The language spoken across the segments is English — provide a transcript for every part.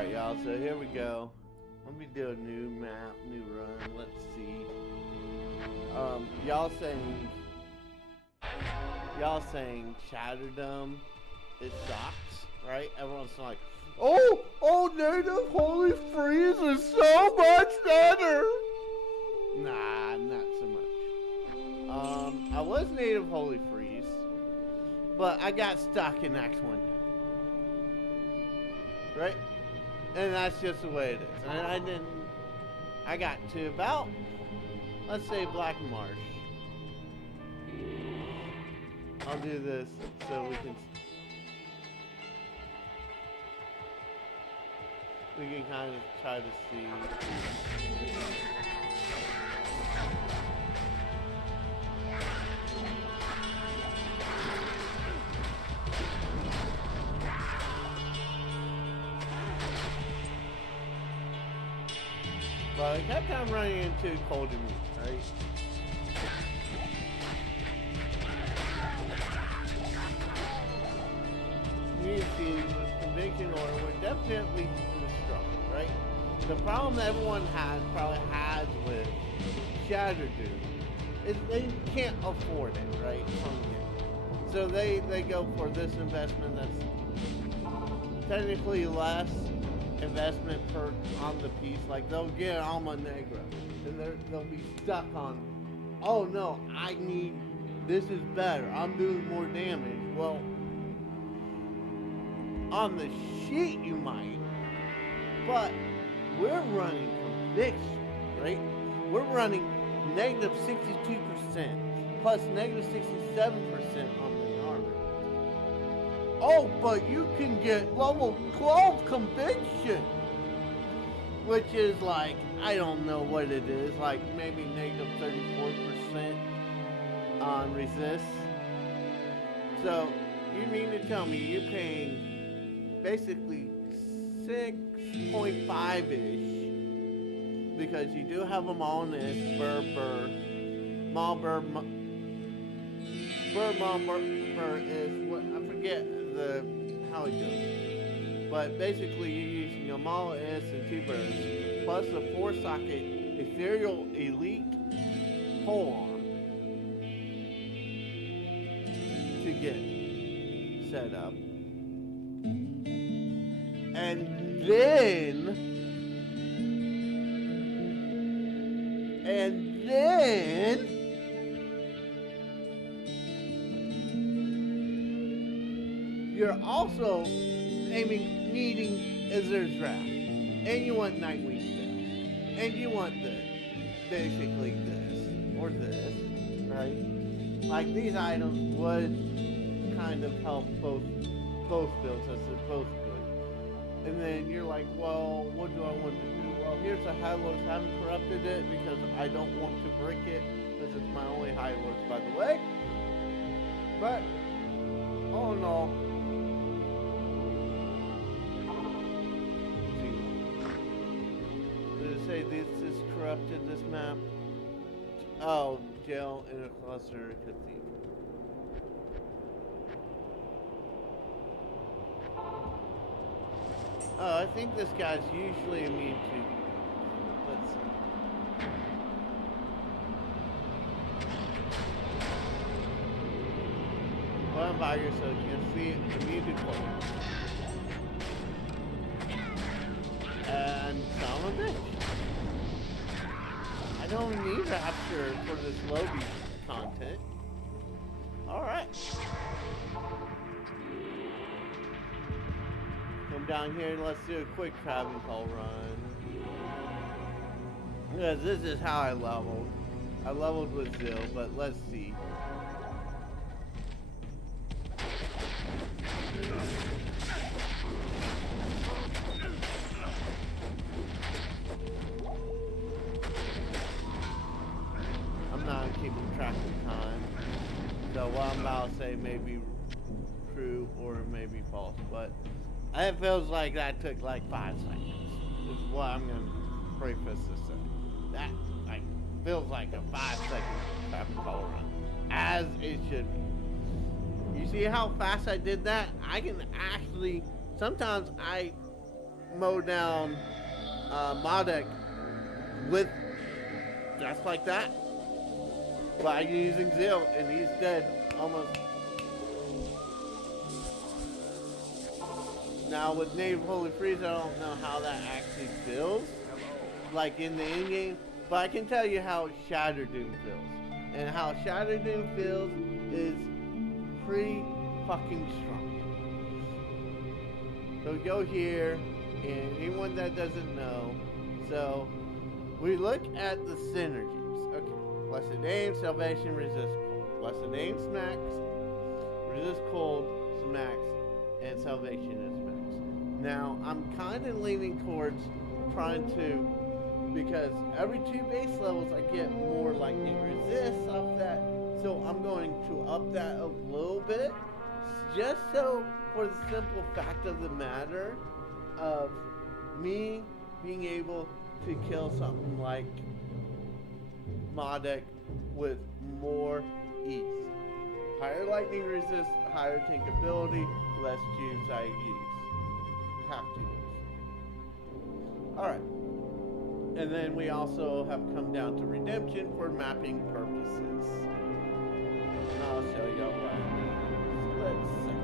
Alright, y'all, so here we go. Let me do a new map, new run. Let's see. Y'all saying Shatterdoom, it sucks, right? Everyone's like, oh, native Holy Freeze is so much better. Nah, not so much. I was native Holy Freeze, but I got stuck in Act 1, right? And that's just the way it is. And I got to about, let's say, Black Marsh. I'll do this so we can kind of try to see. Well, I kept on running into colder meat, right? You see, with conviction order, we're definitely strong, right? The problem that everyone probably has with Shatterdoom is they can't afford it, right? So they go for this investment that's technically less investment per on the piece. Like they'll get Alma Negra and they'll be stuck on, oh no, I need, this is better, I'm doing more damage. Well, on the sheet you might, but we're running conviction, right? We're running negative 62% plus negative 67% on the armor. Oh, but you can get level 12 conviction, which is like, I don't know what it is, like maybe negative 34% on resist. So you mean to tell me you're paying basically 6.5-ish because you do have them all in this Burr is what I forget how it goes, but basically you're using a Mall S and 2 burrs plus a 4-socket ethereal elite pole arm to get set up. And then you're also needing Azur's Wrath, and you want Nightwing Steel, and you want basically this or this, right? Like these items would kind of help both builds, as they're both good. And then you're like, well, what do I want to do? Well, here's a High Lords. I haven't corrupted it because I don't want to brick it. This is my only High Lords, by the way. But, all in all, did it say this is corrupted, this map? Oh, jail in a cluster cathedral. Oh, I think this guy's usually immune to, let's see. Well, by yourself, you can see immune to cold. And son of a bitch. I don't need Rapture for this Lobby content. Alright. Come down here and let's do a quick Crabbing Call run. Because this is how I leveled. I leveled with Zill, but let's see. I'm not keeping track of time. So what I'm about to say may be true or may be false, but it feels like that took like 5 seconds. This is what I'm going to preface this in. That like feels like a 5-second traffic call run. As it should be. You see how fast I did that? I can actually, sometimes mow down Modek with just like that by using Zeal, and he's dead almost. Now with Native Holy Freeze, I don't know how that actually feels, like in the end game, but I can tell you how Shatterdoom feels. And how Shatterdoom feels is pretty fucking strong. So go here, and anyone that doesn't know, so we look at the synergies. Okay, Blessed Aim, Salvation, Resist Cold. Blessed Aim smacks, Resist Cold smacks, and Salvation is max. Now, I'm kind of leaning towards trying to, because every 2 base levels I get more lightning resist off that, so I'm going to up that a little bit, just so for the simple fact of the matter of me being able to kill something like Modek with more ease. Higher lightning resist, higher tank ability, less cubes I use. Have to use. Alright. And then we also have come down to redemption for mapping purposes. And I'll show y'all what I mean. Let's see.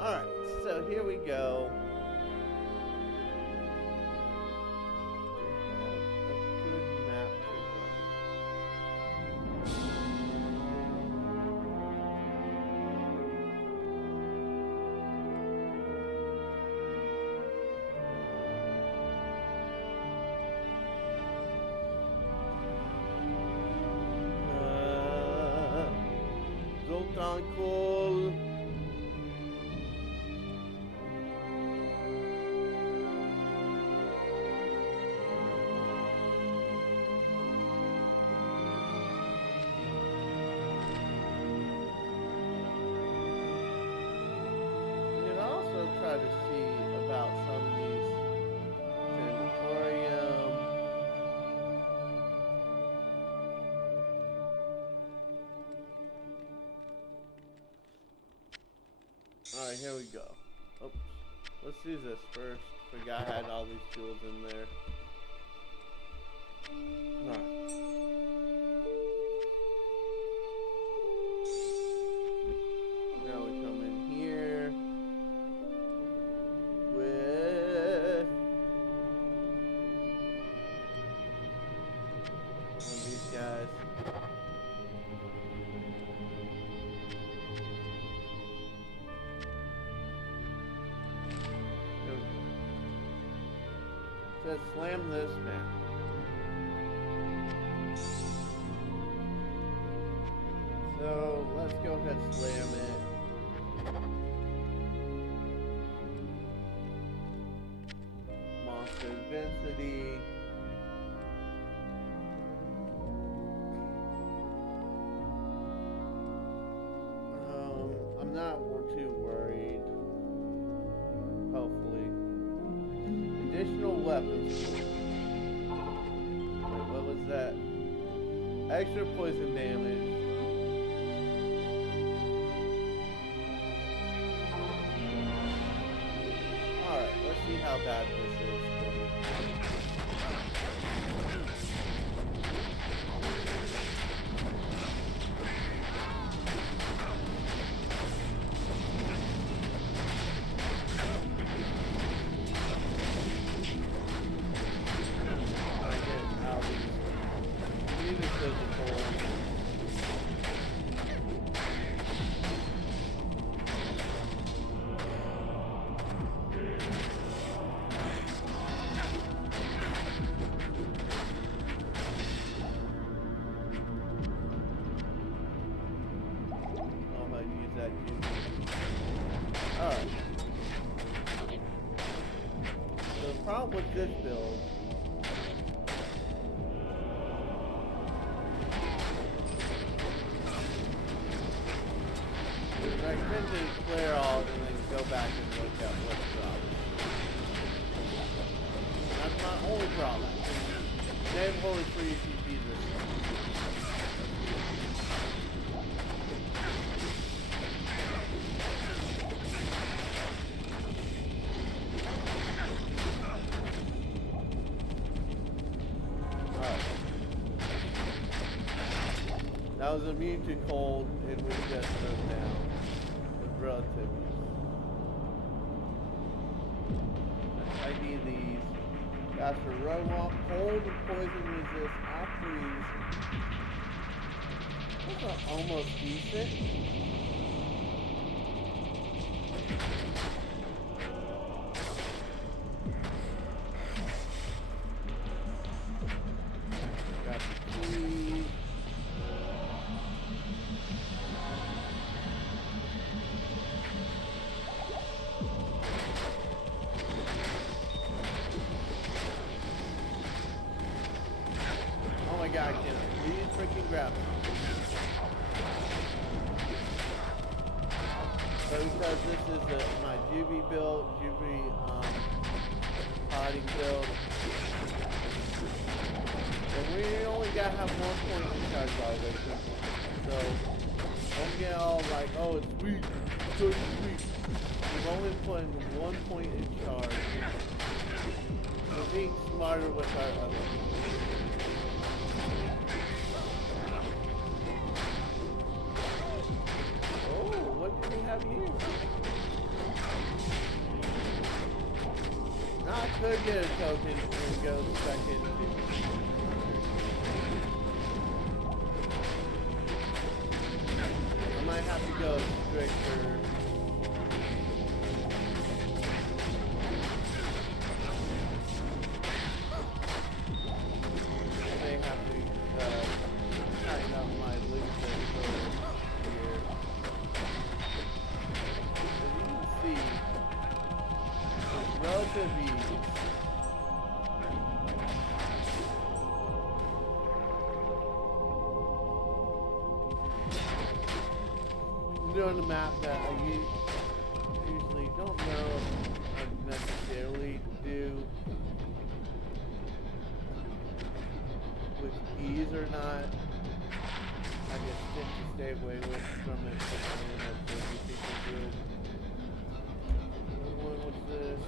Alright, so here we go. Cool. We can also try to see about some of these sanatorium. Alright, here we go. Oops. Let's do this first. Forgot I had all these jewels in there. Alright. Now we come in here with one of these guys. Says slam this map. So let's go ahead and slam it. Monster density. I'm not too worried. Hopefully. Additional weapons. Wait, what was that? Extra poison damage. Alright, let's see how bad this is. Alright. So the problem with this build is I tend to clear all and then go back and look at what's dropped. That's my only problem. Native Holy Freeze, you beat this one. That was immune to cold and we just moved down with relative use. Let's ID these. Faster run walk, cold and poison resist, off freeze. Those are almost decent. Got the key. Oh my god, I can't. Please freaking grab it. So because this is my juvie build, juvie paladin build, and we only gotta have 1 point in charge elevation. So don't get all like, oh it's weak, it's so weak. We've only put 1 point in charge. We're being smarter with our other. What do we have here? Now I could get a token and go second. I might have to go stricter. I may have to tighten up my loop here. Relative ease. I'm doing a map that I usually don't know if I necessarily do with ease or not. I just tend to stay away from it because I don't know if people do. What's this?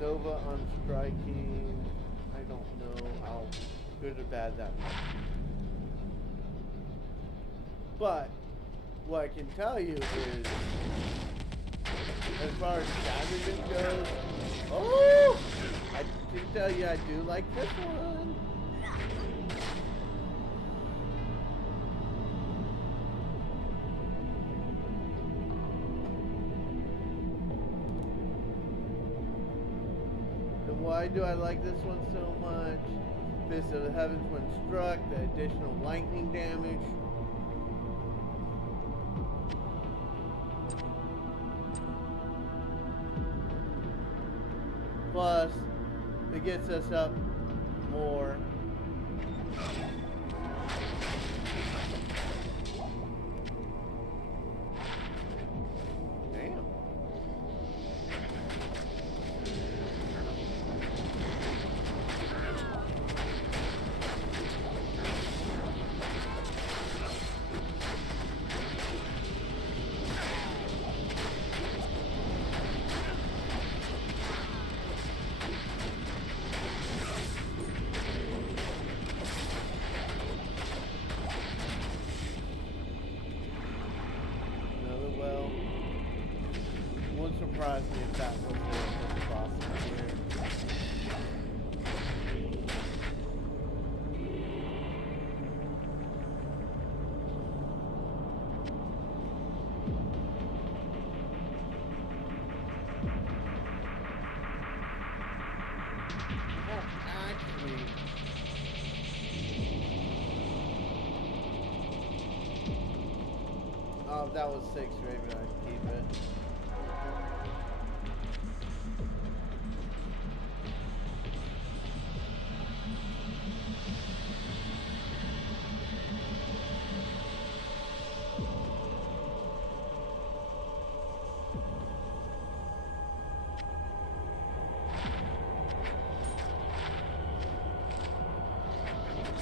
Nova on striking. I don't know how good or bad that was. But what I can tell you is, as far as shatterdoom goes, oh, I can tell you I do like this one. Why do I like this one so much? Fist of the Heavens when struck, the additional lightning damage. Plus, it gets us up more. Surprise me if that was the boss here. Actually, oh, that was 6 Raven. I'd keep it.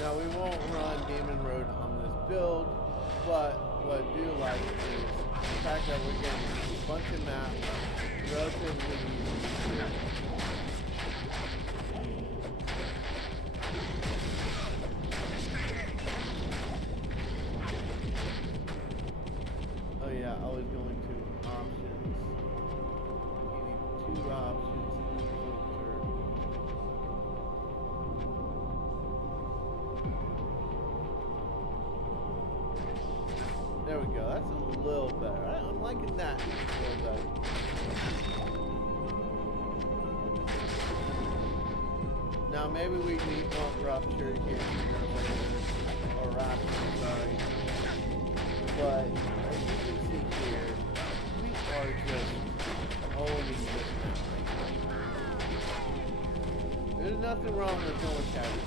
Now we won't run Demon Road on this build, but what I do like is the fact that we're getting a bunch of maps relatively easy. There we go. That's a little better. I'm liking that a little better. Now maybe we need more rupture here or rapture, sorry. But as you can see here, we are just owning this now. There's nothing wrong with going chatting.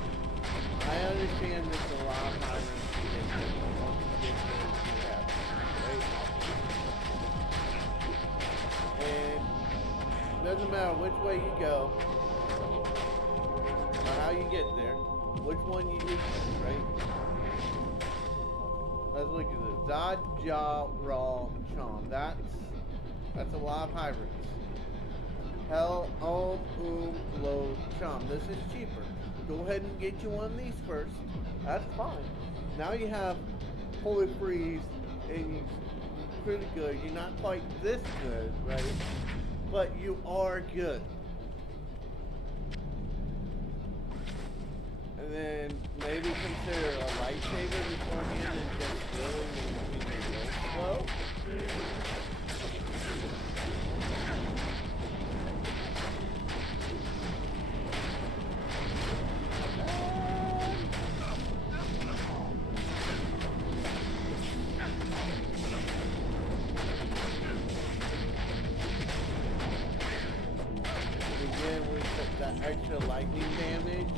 I understand there's a lot of tyrants to get there, but once you get there, you have to, right? And it doesn't matter which way you go, or how you get there, which one you do, right? Let's look at this. Zod, Jaw, Raw, Chom. That's a lot of hybrids. Hell, Low, Chom. This is cheaper. Go ahead and get you one of these first. That's fine. Now you have Holy Freeze, and you're pretty good. You're not quite this good, right? But you are good. And then maybe consider a lightsaber beforehand and just really make it real slow. Again, we put that extra lightning damage.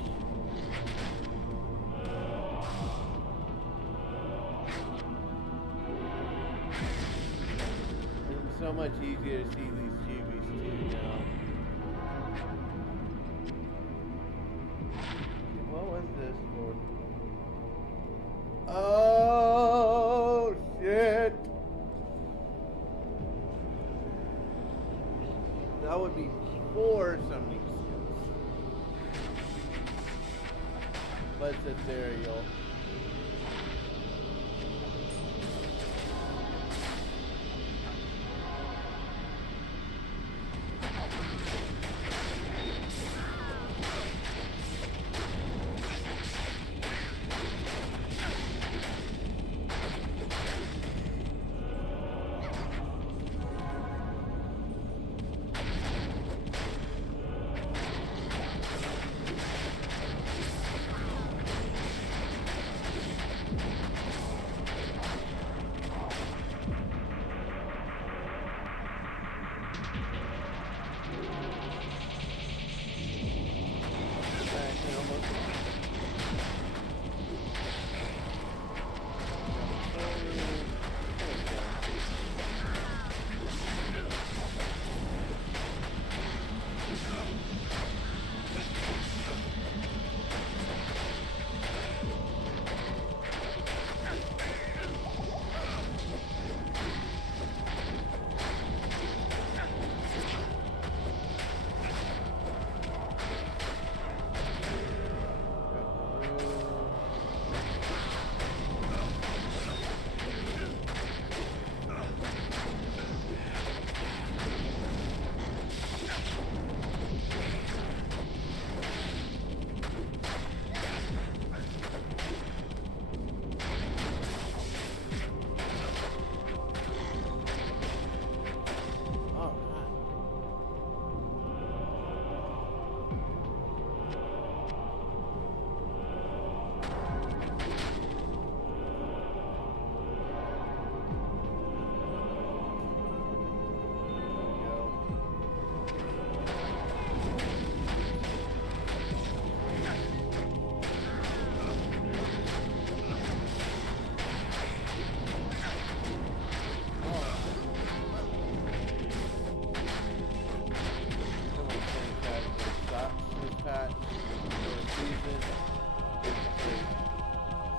So much easier to see these cubies too now. What was this for? Oh shit! That would be for some of these skills. But it's ethereal.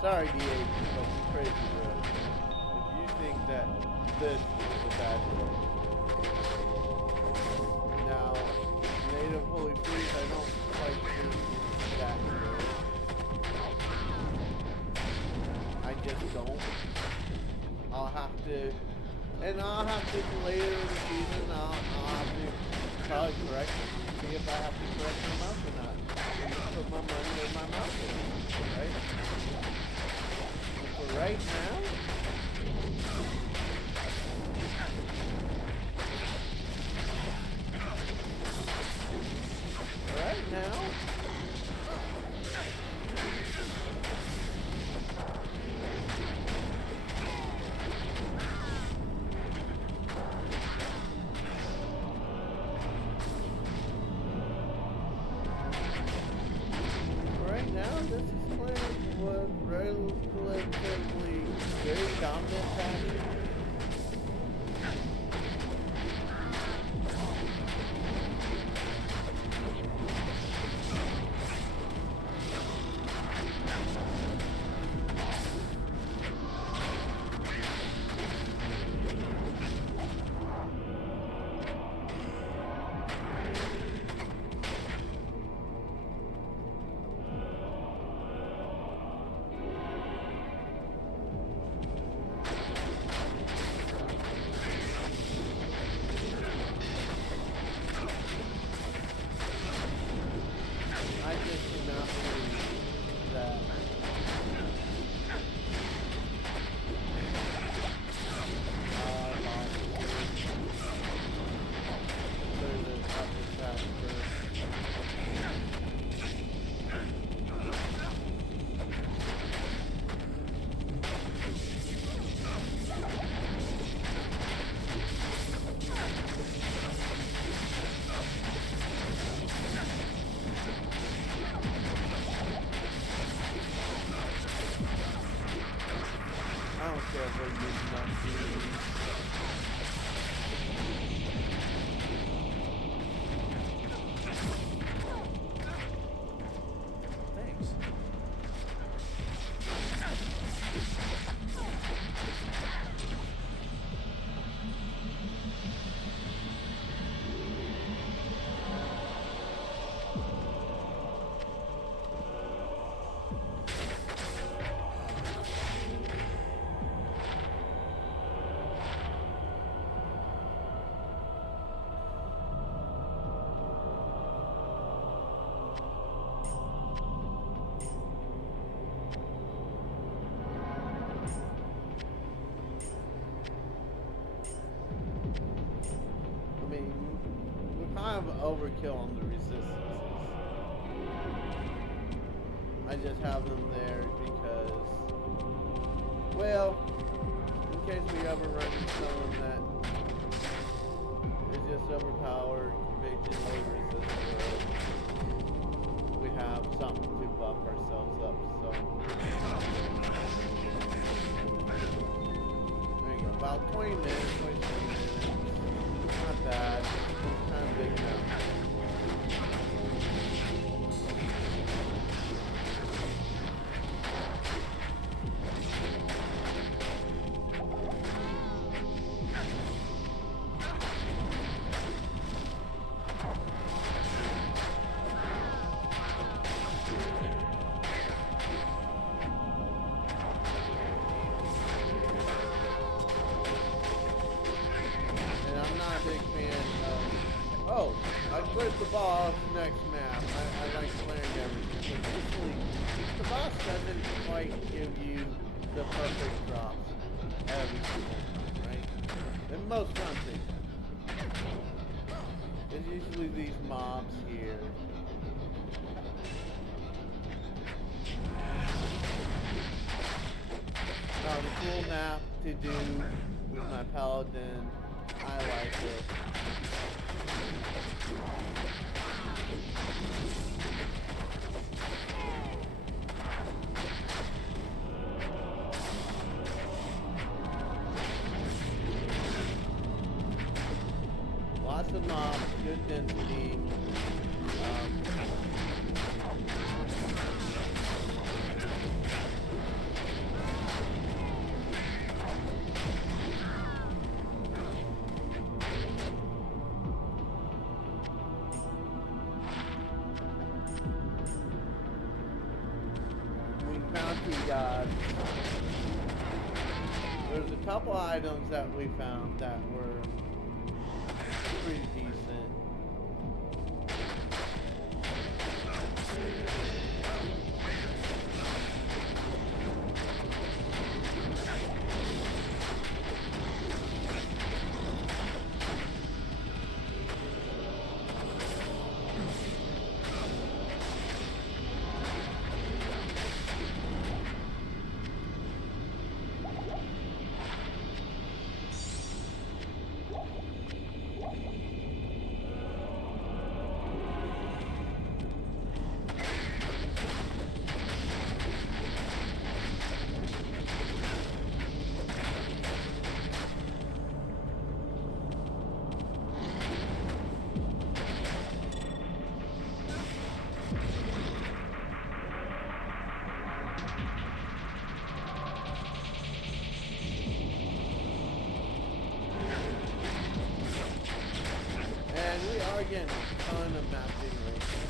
Sorry, DA, but it's crazy, bro. If you think that this is a bad deal. Now, native Holy Freeze, I don't quite think that good. I just don't. I'll have to, and I'll have to later in the season, I'll have to probably correct it, see if I have to correct my mouth or not. And put my money where my mouth is, right? Right now, relatively very dominant faction. I just cannot believe that there's an upper factor. I don't care if we're using up Thanks. I mean, we're kind of overkill on the resistances. I just have them there because, well, in case we ever run into someone that is just overpowered, conviction, or resistant, we have something to buff ourselves up. So there you go. About 20 minutes, 22 minutes. Not bad. It's kind of big now. And I'm not a big fan of, oh, I put the boss next map. I like clearing everything. But usually, the boss doesn't quite give you the perfect drops every single time, right? And most hunting. It's usually these mobs here. Now, the cool map to do with my paladin, I like it. Lots of mobs, good density. We found two gods. There's a couple items that we found that were pretty decent. Again, ton of map generation.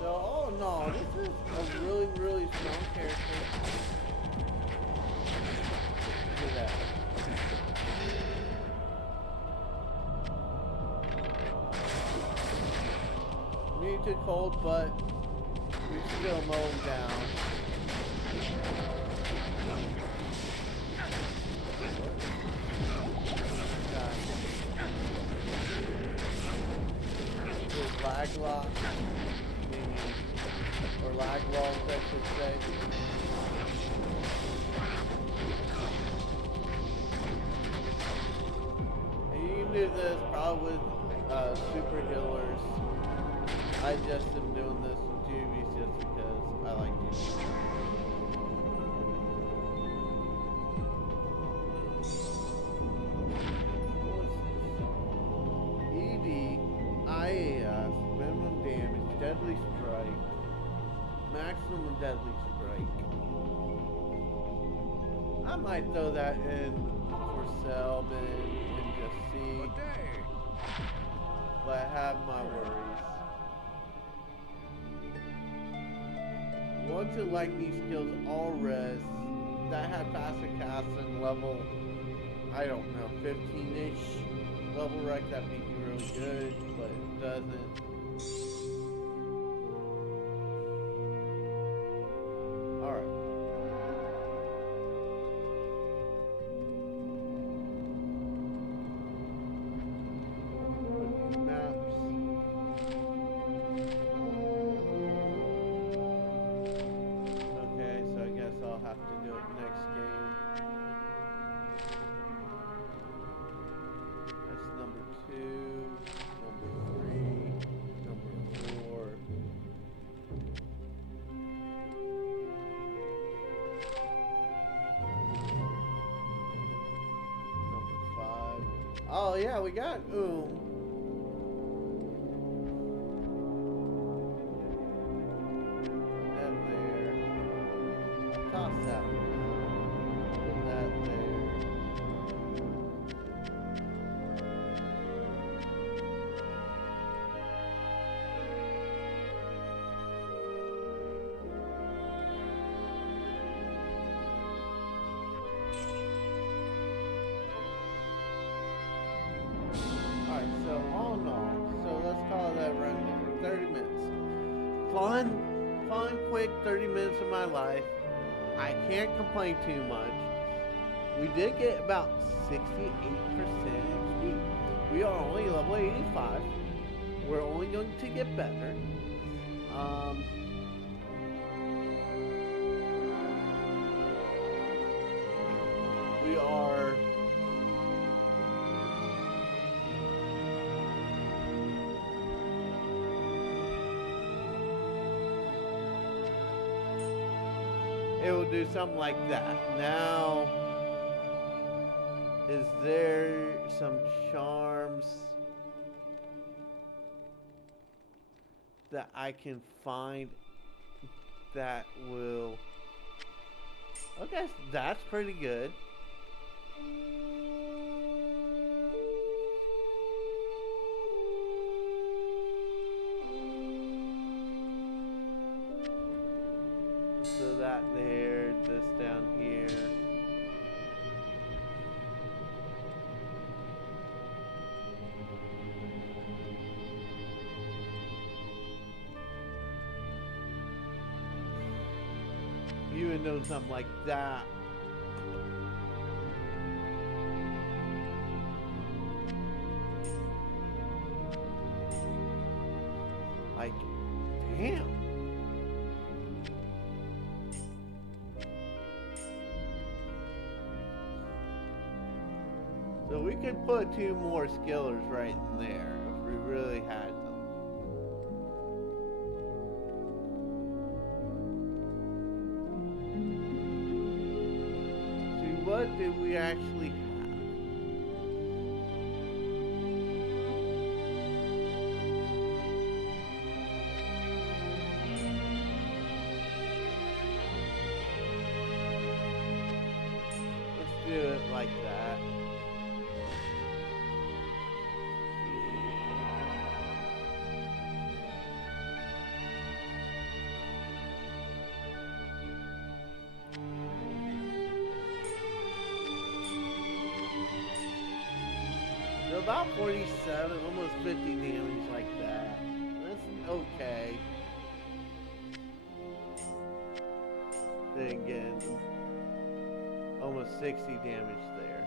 So all in all, this is a really, really strong character. Look at that. New to cold, but we still mow him down. Little lag lock, or lag walls, I should say. And you can do this probably with super healers. I just am doing this in Juvies just because I like Juvies. ED, IAS, minimum damage, deadly strike, maximum deadly strike. I might throw that in for Selman and just see, but I have my worries. Ones who like these skills all res that have faster casting level, I don't know, 15-ish level rec, that'd be really good, but it doesn't. Alright. Maps. Okay, so I guess I'll have to do it next game. That's number 2, number 3, number 4. Number 5. Oh yeah, we got that there. Toss that. Put that there. Alright, so all in all, so let's call that run there. 30 minutes. Fun, quick 30 minutes of my life. I can't complain too much. We did get about 68% XP. We are only level 85. We're only going to get better. We are it will do something like that. Now, is there some charms that I can find that will... Okay, that's pretty good. So that there, this down here. You would know something like that. Like, damn. So we could put 2 more skillers right in there if we really had them. See, what do we actually have? do it like that. So about 47, almost 50 damage like that. That's okay. Then again, almost 60 damage there.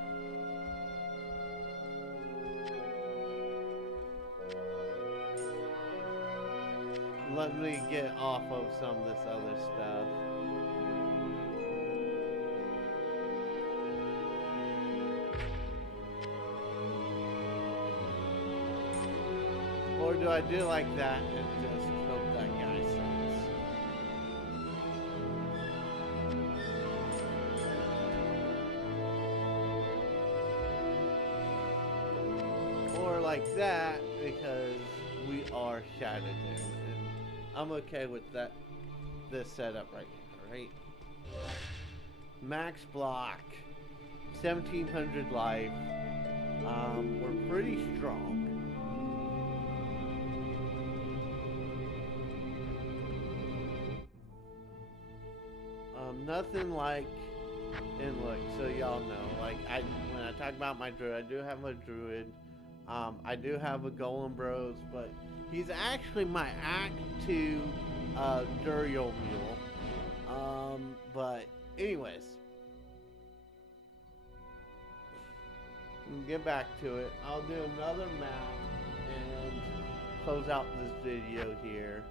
Let me get off of some of this other stuff. Or do I do like that and just hope that guy sucks? Or like that because we are shatterdoom, and I'm okay with that. This setup right here, right? Max block, 1700 life. We're pretty strong. Nothing like, and look, so y'all know, like when I talk about my druid, I do have a druid. I do have a golem bros, but he's actually my Act 2 Duriel mule. But anyways, get back to it. I'll do another map and close out this video here.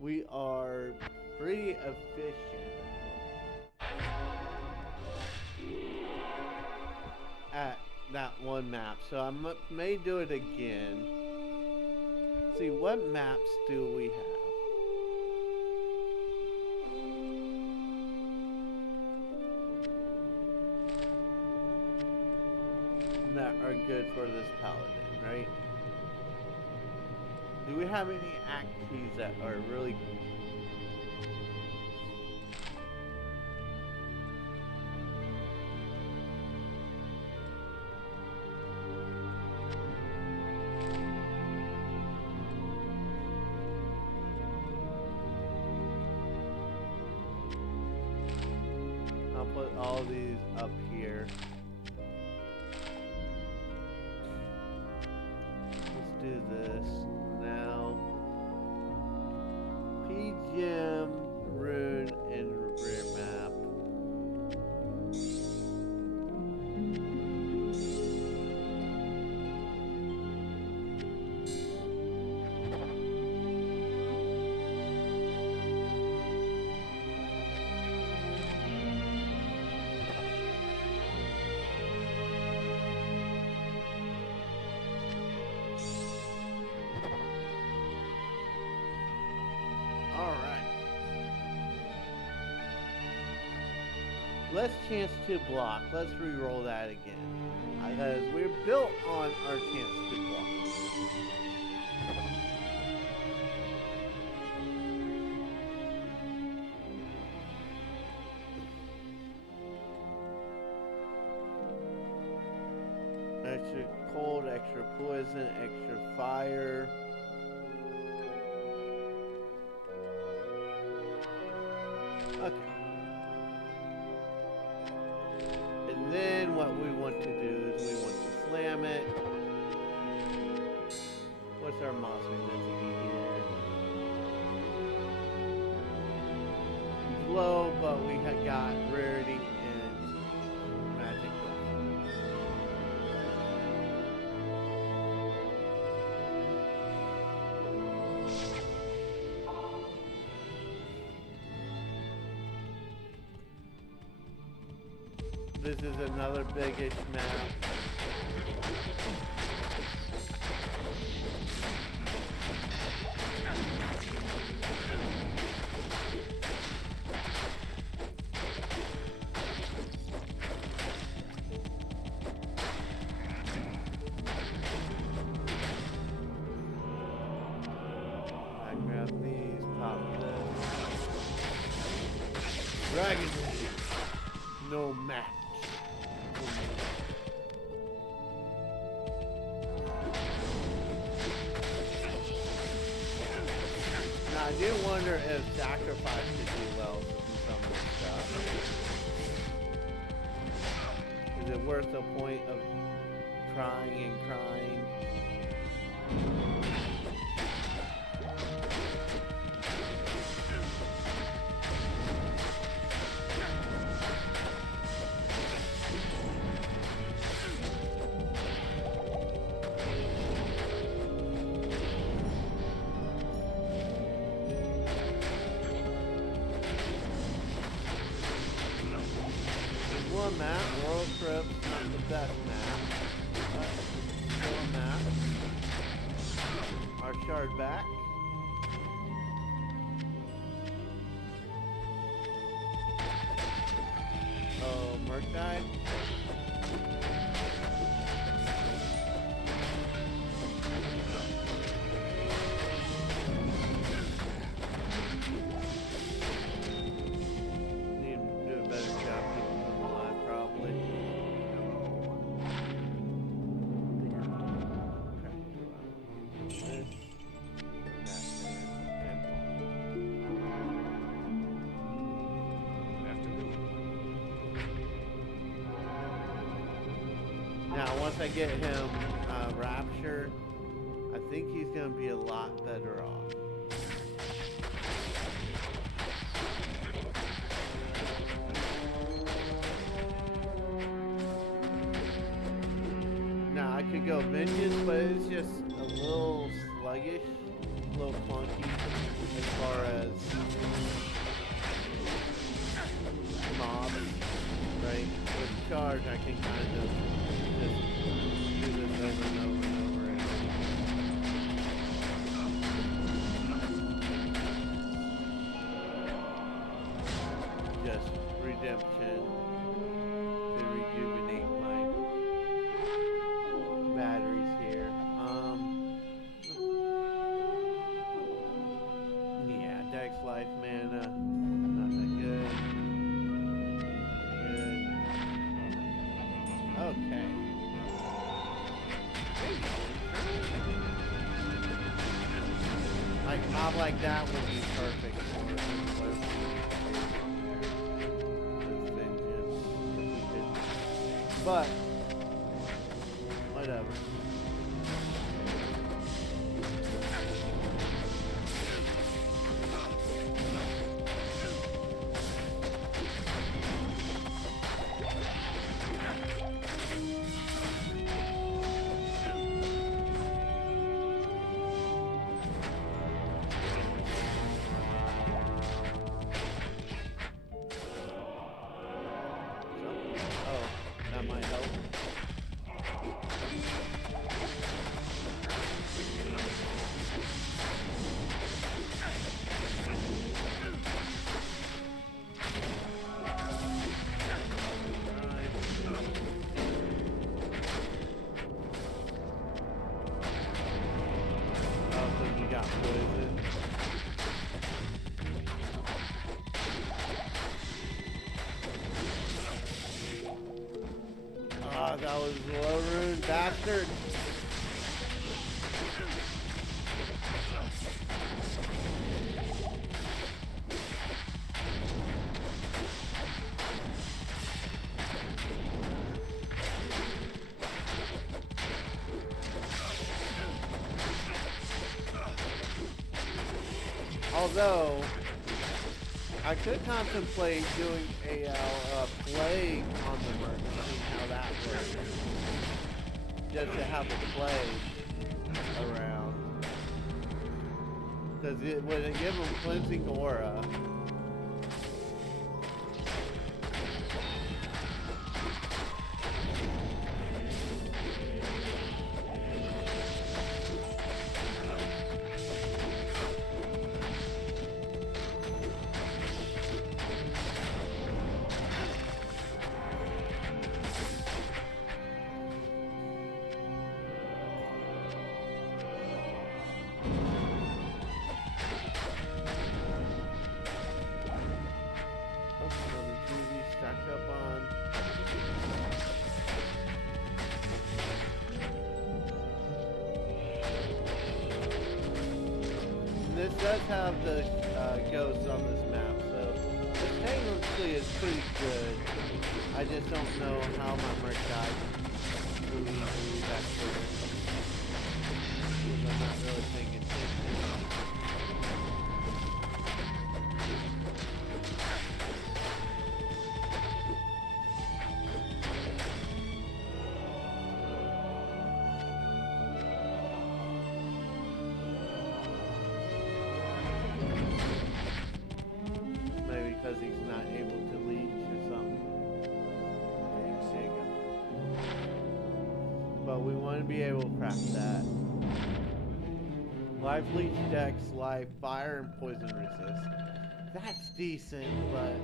We are pretty efficient at that one map, so I may do it again. See, what maps do we have? That are good for this paladin, right? Do we have any activities that are really I'll put all these up here. Let's do this now. PGM, rune, and rare map. Less chance to block. Let's re-roll that again. Because we're built on our chance to block. Extra cold, extra poison, extra fire. Okay. And then what we want to do is we want to slam it. What's our monster density here? It's low, but we have got rarity and magic. This is another biggish map. I grab these, pop this. Dragon! No no match. Now, I do wonder if sacrifice could do well in some of this stuff. Is it worth the point of crying and crying? One map, World Trip, not the best map, but still a map. Our shard back. Oh, Merc died. Need to do a better job keeping them alive, probably. This, that there. Okay. Now, once I get him Rapture, I think he's going to be a lot better off. Now, I could go Vengeance, but it's just a little sluggish, a little clunky as far as mobs, right? With Charge, I can kind of just do this over and over and over again. Just redemption to rejuvenate my batteries here. Yeah, Dex Life Mana, not that good. Okay. Like, mob like that would be perfect for it. But whatever. That might help. Oh, so he got poisoned. Ah, that was low rune bastard. Although I could contemplate doing a plague on the merc, seeing how that works. Just to have a plague around. Because it would give him cleansing aura. this does have the ghosts on this map, so technically it's pretty good. I just don't know how my merch died really easily back there. Because I'm not really paying attention. Maybe because he's not able to leech or something. There you go. But we want to be able to craft that. Life leech dex, life, fire, and poison resist. That's decent, but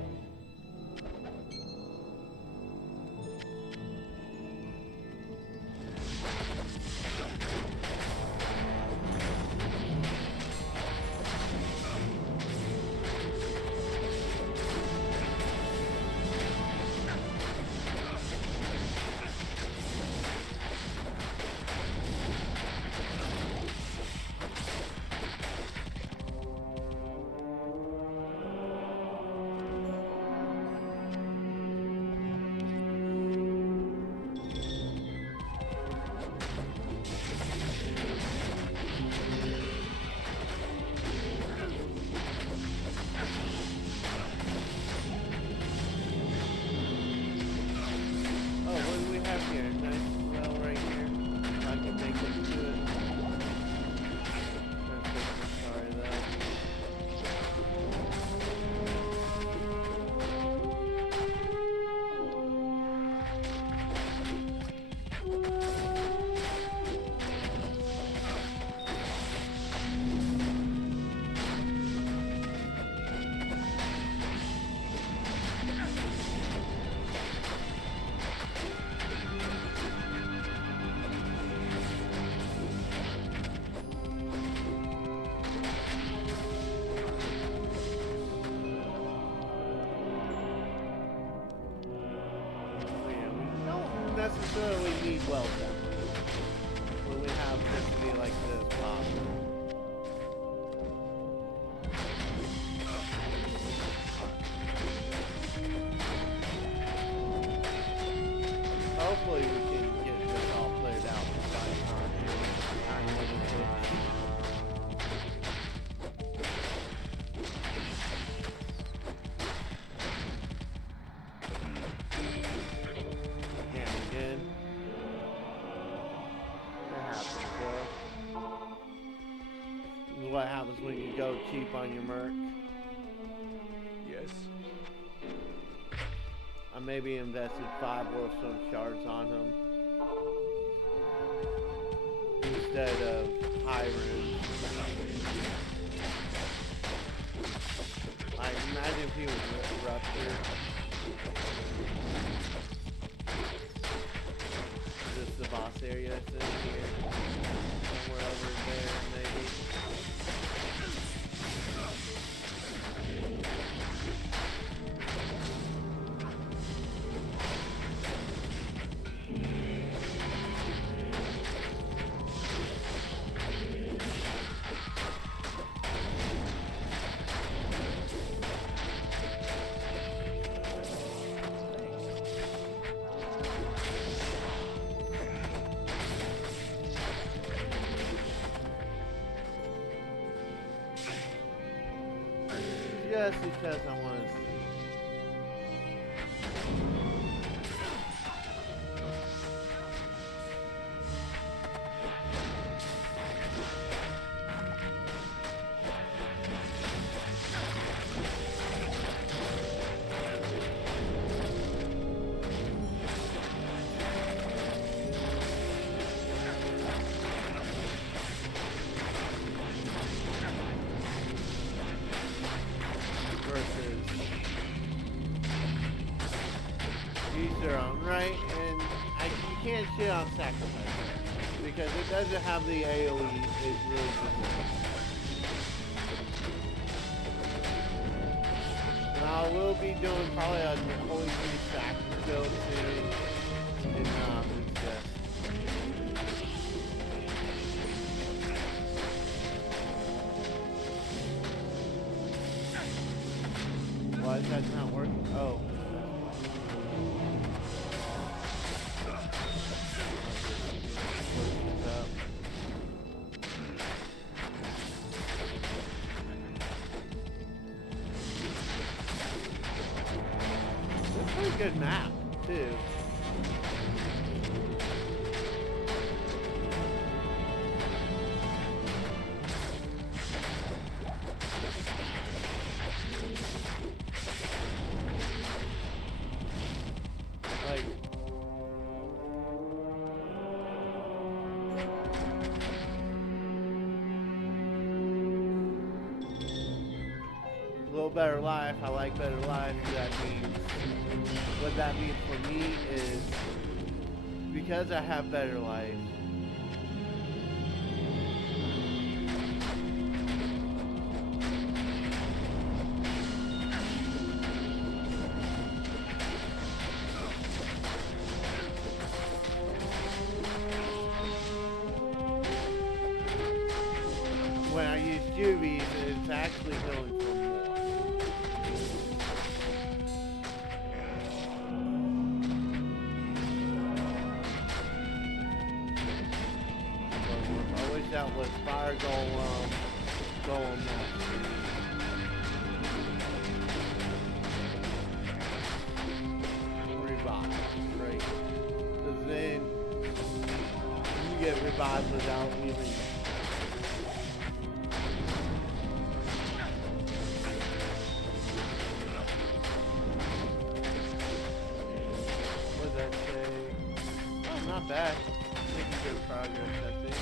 here, nice well right here. I can make it to it. Sorry though. Necessarily need well done when we have this be like this possible. Hopefully we can get this all played out by the time when it's what happens when you go cheap on your merc. Yes. I maybe invested 5 Warstone shards on him instead of high runes. Like, imagine if he was Rupture. Is this the boss area that's in here? Somewhere over there, maybe. Just because I want to see. Their own, right? And you can't shit on sacrifice because it doesn't have the AoE. It's really good. And I will be doing probably a Holy Tree stack build soon. And it's just that's not working. Oh. It's a pretty good map, too. Better life. I like better life. That means what that means for me is because I have better life. When I use juvies, it's actually going for more. That was fire golem revive, right? Because then you get revived without even. What does that say? Oh, not bad. Making good progress, I think.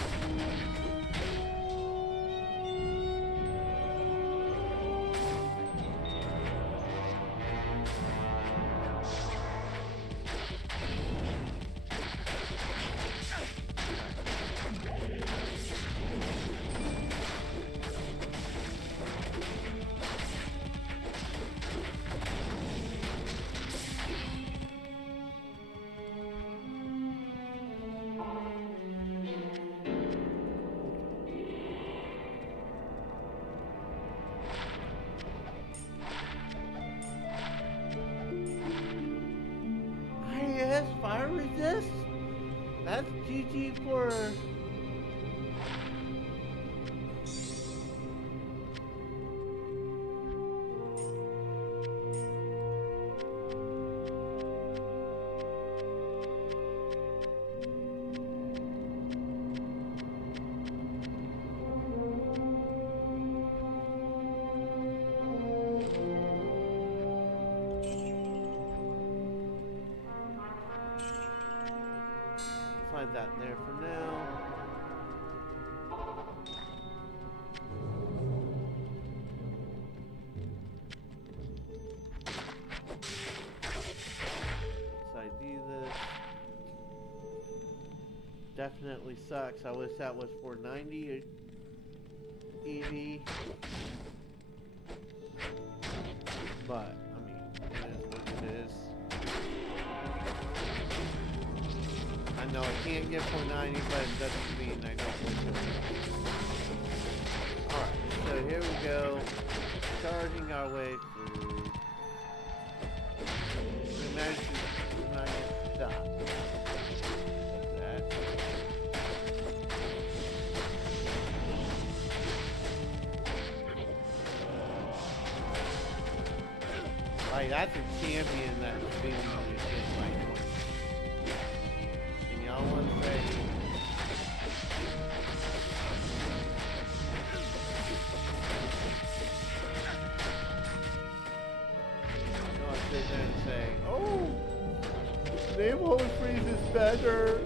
Fire resist? That's GG for... Slide that in there for now. So I do this. Definitely sucks. I wish that was 490 EV. But, I mean, it is what it is. I know I can't get 490, but it doesn't mean I don't win. Alright, so here we go. Charging our way through. We managed to not get stopped. Like that. Like, that's a champion that's being used in my I want to say I want to sit there and say, oh, name hold freeze is better.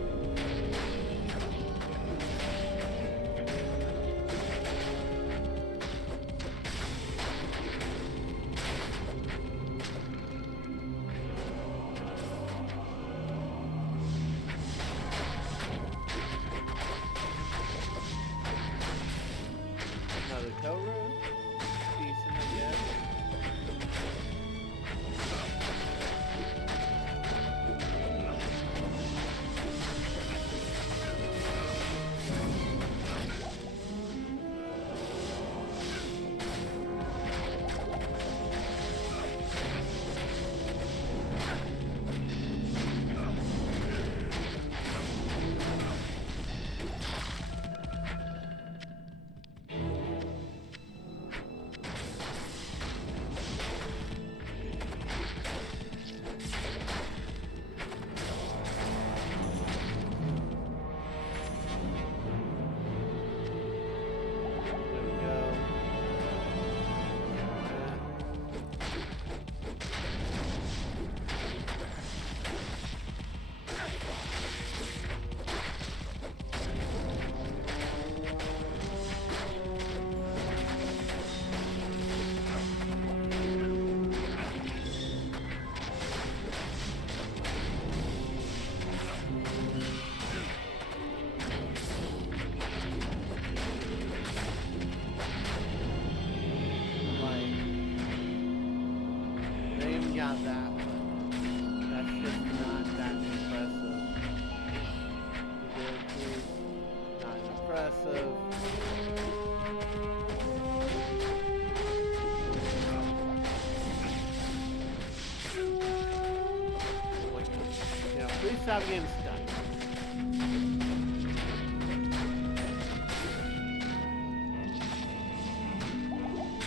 stop getting stuck.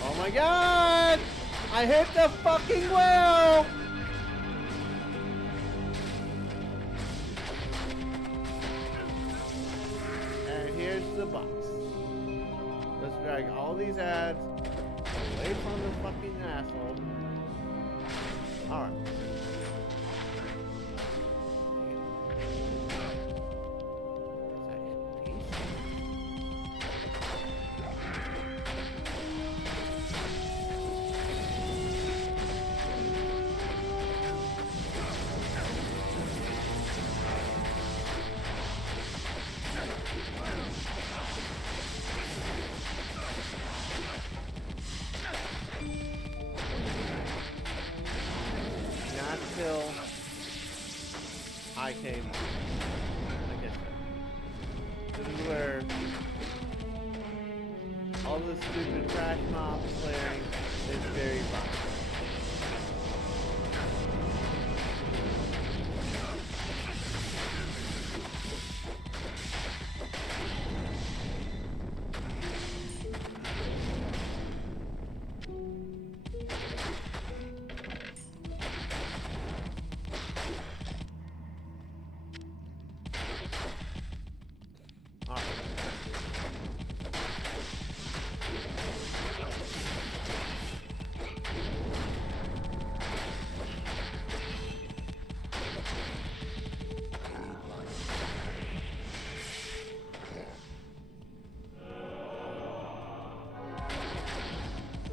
Oh my god! I hit the fucking well! And here's the box. Let's drag all these ads away from the fucking asshole. Alright. Until I came, I guess so. This is where all the stupid trash mobs playing is very fun.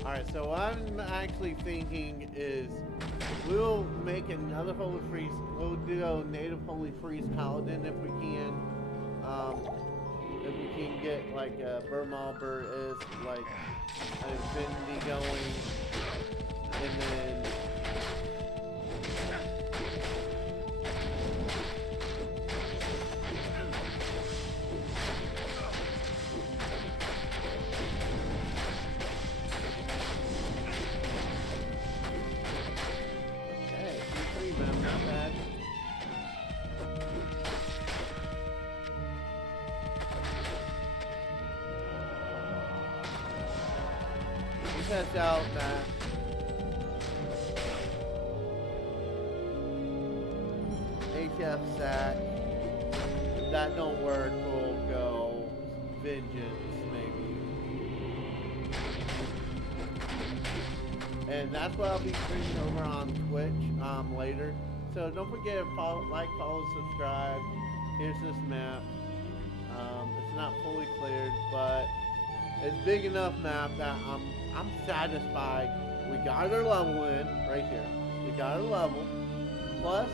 Alright, so what I'm actually thinking is we'll make another Holy Freeze. We'll do a native Holy Freeze Paladin if we can. If we can get like a Burmalber is like an Infinity going. And then test out that HF sack. If that don't work, we'll go Vengeance maybe. And that's what I'll be streaming over on Twitch later. So don't forget to follow, follow, subscribe. Here's this map. It's not fully cleared, but it's big enough map that I'm satisfied. We got our level in right here. We got our level. Plus,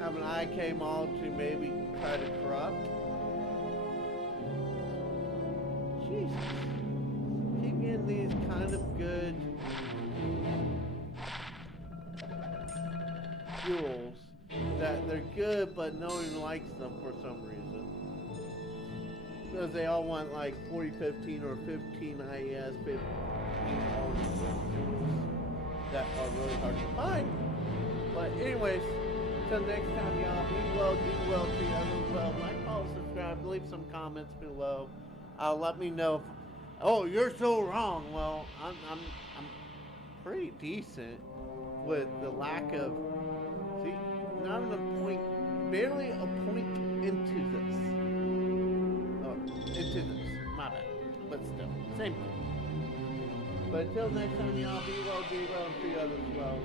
have an IK mall to maybe try to corrupt. Jesus. Keep getting these kind of good jewels that they're good, but no one likes them for some reason. Because they all want like 40-15 or 15 IES, 15 all these jewels that are really hard to find. But anyways, until next time, y'all, be well, do well, treat others well. Like, follow, subscribe, leave some comments below. Let me know if, oh, you're so wrong. Well, I'm pretty decent with the lack of, see, not even a point, barely a point into this. Into this, my bad, but still, same thing. But until next time, y'all, be well, and treat others well.